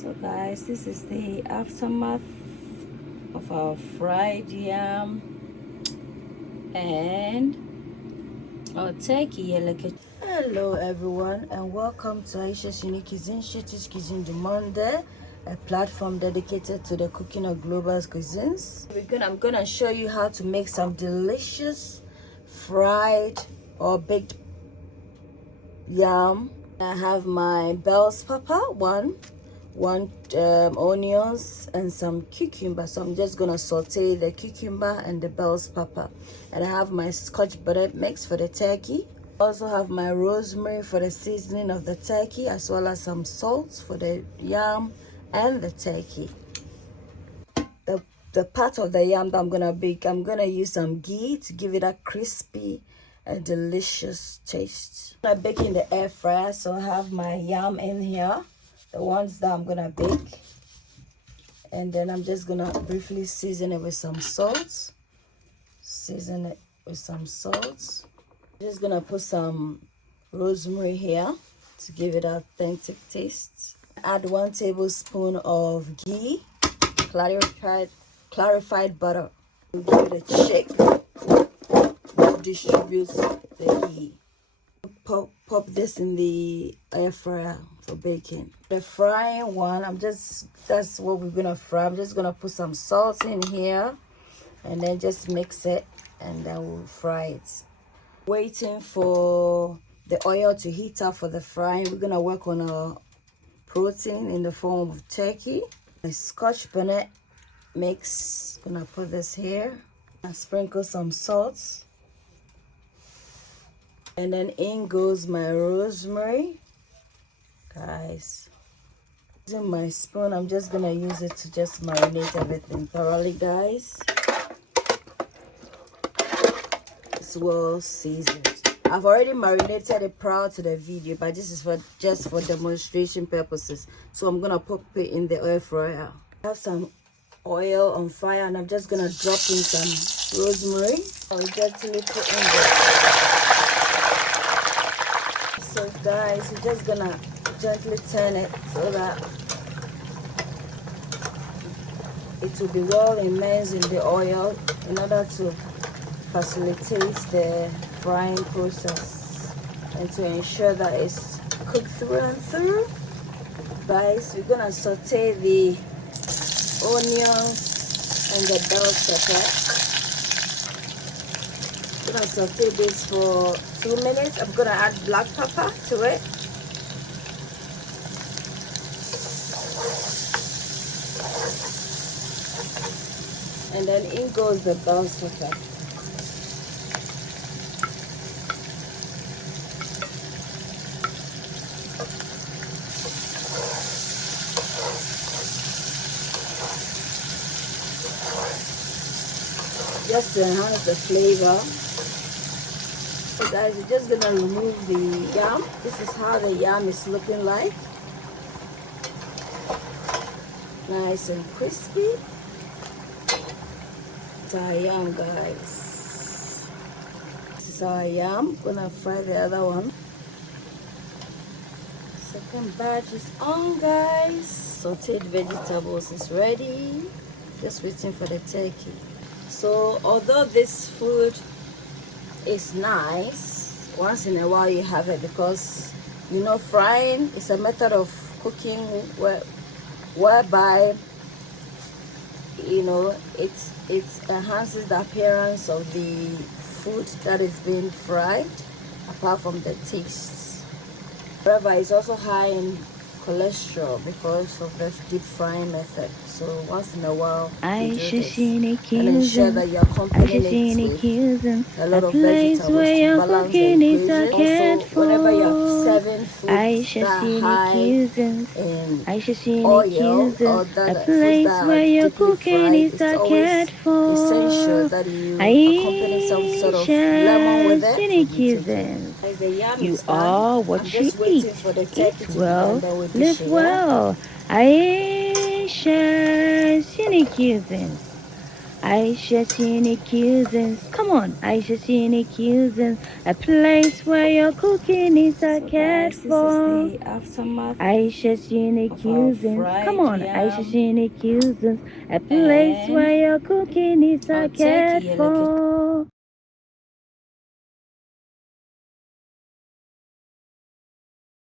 So guys, this is the aftermath of our fried yam and our turkey. Hello everyone and welcome to Ayesha's Unique Cuisine, Shitty's Cuisine du Monde, a platform dedicated to the cooking of global cuisines. I'm gonna show you how to make some delicious fried or baked yam. I have my bell's pepper, one onions and some cucumber, so I'm just gonna saute the cucumber and the bell's pepper. And I have my scotch bonnet mix for the turkey. I also have my rosemary for the seasoning of the turkey, as well as some salt for the yam and the turkey. The part of the yam that I'm gonna bake, I'm gonna use some ghee to give it a crispy and delicious taste. I'm baking the air fryer, so I have my yam in here, the ones that I'm gonna bake, and then I'm just gonna briefly season it with some salt. I'm just gonna put some rosemary here to give it an authentic taste. Add 1 tablespoon of ghee, clarified butter. Give it a shake. Distribute the ghee. Pop this in the air fryer for baking. The frying one, that's what we're gonna fry. I'm just gonna put some salt in here and then just mix it and then we'll fry it. Waiting for the oil to heat up for the frying, we're gonna work on our protein in the form of turkey. A scotch bonnet mix, gonna put this here and sprinkle some salt. And then in goes my rosemary. Guys, using my spoon, I'm just gonna use it to just marinate everything thoroughly, guys. It's well seasoned. I've already marinated it prior to the video, but this is just for demonstration purposes. So I'm gonna pop it in the air fryer. I have some oil on fire and I'm just gonna drop in some rosemary. I'll gently put in the. So guys, we're just gonna gently turn it so that it will be well immersed in the oil in order to facilitate the frying process and to ensure that it's cooked through and through. Guys, we're gonna saute the onions and the bell pepper. I'm gonna saute this for 2 minutes. I'm gonna add black pepper to it. And then in goes the bell pepper. Just to enhance the flavor. So guys, we're just gonna remove the yam. This is how the yam is looking like. Nice and crispy. It's our yam, guys. This is our yam. Gonna fry the other one. Second batch is on, guys. Sauteed vegetables is ready. Just waiting for the turkey. So although this food is nice, once in a while you have it, because you know frying is a method of cooking whereby you know it enhances the appearance of the food that is being fried, apart from the taste. However, it's also high in cholesterol because of the deep frying method. So once in a while, Ayesha and ensure that you're accompanying it with a lot of vegetables to balance the equation. Also, whenever you're serving food that are high in oil or that foods that are deeply fried, it's always essential that you accompany some sort of lemon with it. The yam You is are done. what I'm you just waiting eat. for the turkey to Eat well, be done with live dishing, well. Ayesha's Unique Cuisine. Ayesha Cine Cuisines. Come on, Ayesha Cine Cuisines. A place where your cooking is So cared guys, this is for. the aftermath Aisha Cine of our Cuisines. Come fried on, Aisha yam Cine Cuisines. A place and where your cooking is our cared turkey. Look at for.